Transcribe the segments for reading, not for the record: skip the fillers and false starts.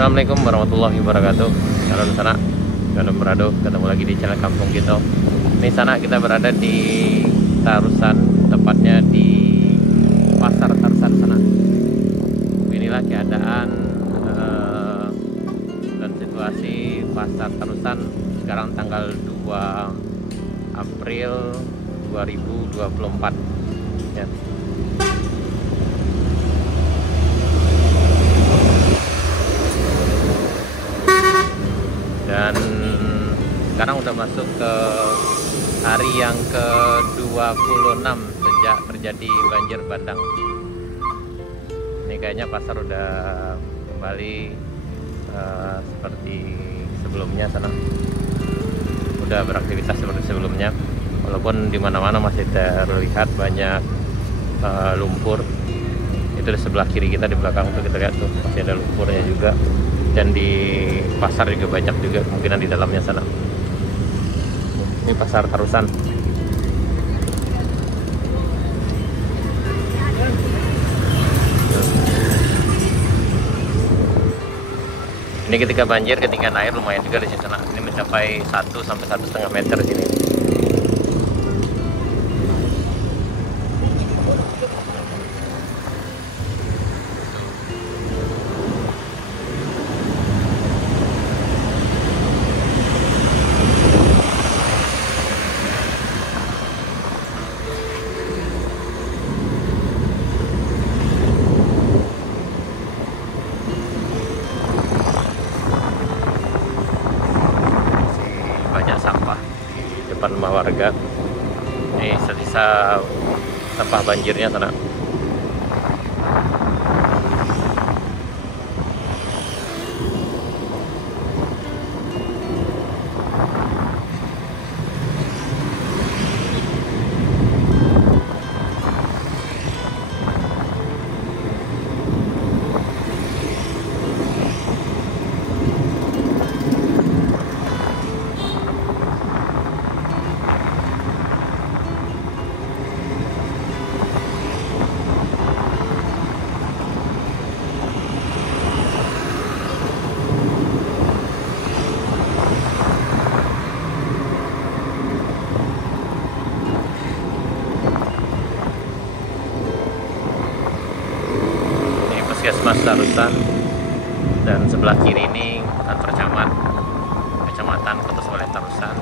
Assalamualaikum warahmatullahi wabarakatuh. Halo sana, Gandum Berado, ketemu lagi di channel Kampung Kita. Ini sana kita berada di Tarusan, tepatnya di Pasar Tarusan sana. Inilah keadaan dan situasi Pasar Tarusan sekarang tanggal 2 April 2024 ya. Dan sekarang udah masuk ke hari yang ke-26 sejak terjadi banjir bandang. Ini kayaknya pasar udah kembali seperti sebelumnya sana. Udah beraktivitas seperti sebelumnya. Walaupun di mana-mana masih terlihat banyak lumpur. Itu di sebelah kiri kita, di belakang tuh kita lihat tuh masih ada lumpurnya juga. Dan di pasar juga banyak juga kemungkinan di dalamnya sana. Ini pasar Tarusan. Ini ketika banjir, ketinggian air lumayan juga di sana. Ini mencapai 1 sampai 1,5 meter di sini. Depan rumah warga. Ini sisa sampah banjirnya sana. Puskesmas Tarusan, dan sebelah kiri ini kantor kecamatan Kota Sebelah Tarusan.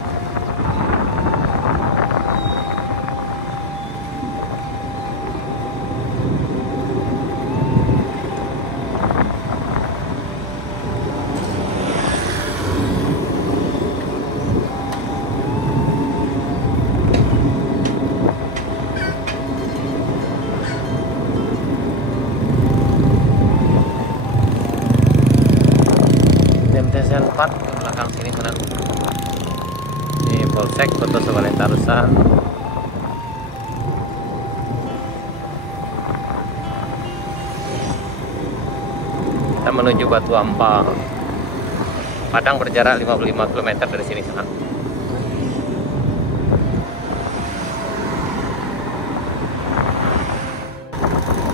MTSN 4 ke belakang sini sana. Ini Polsek Kota Sebelah Tarusan. Kita menuju Batu Ampal. Padang berjarak 55 km dari sini sana.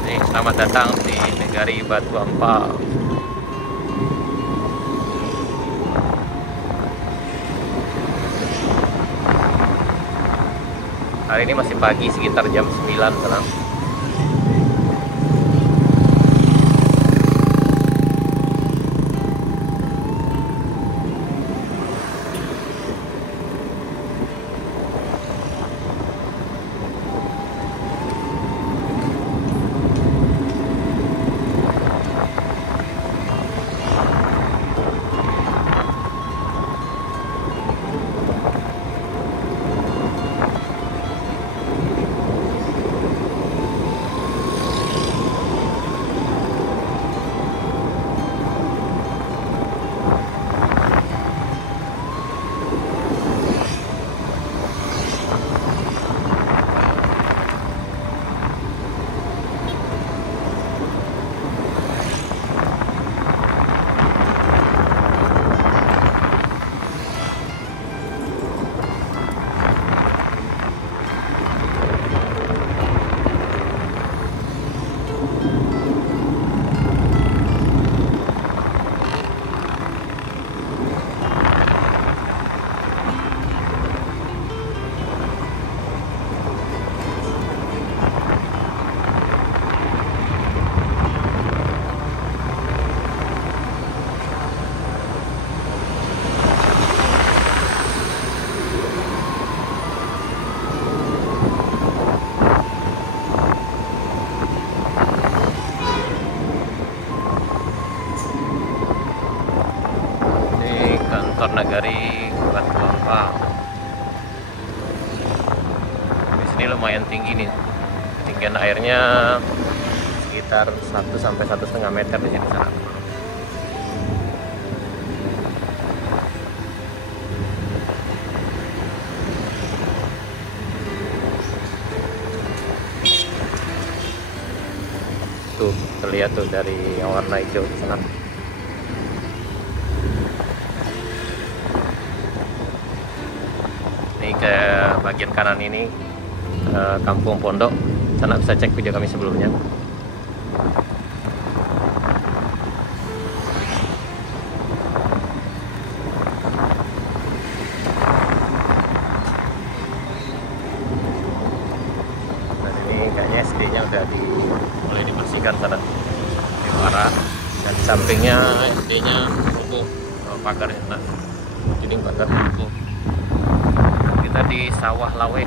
Ini selamat datang di negari Batu Ampal. Hari ini masih pagi, sekitar jam 9 sekarang. Nagari Batu Ampang. Di sini lumayan tinggi nih, ketinggian airnya sekitar 1 sampai 1,5 meter di sini sana. Tuh terlihat tuh dari yang warna hijau di sana. Ini ke bagian kanan ini Kampung Pondok. Sana bisa cek video kami sebelumnya. Dan ini kayaknya SD-nya udah mulai dibersihkan sana di muara, dan di sampingnya SD-nya rubuh pagarnya. Nah, jadi pagar rubuh. Kita di Sawah Laweh.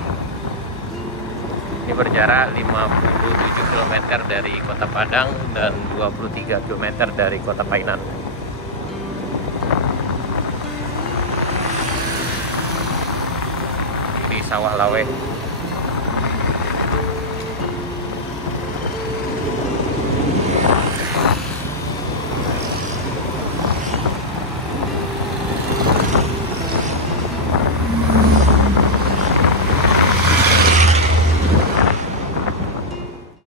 Ini berjarak 57 km dari Kota Padang dan 23 km dari Kota Painan. Di Sawah Laweh.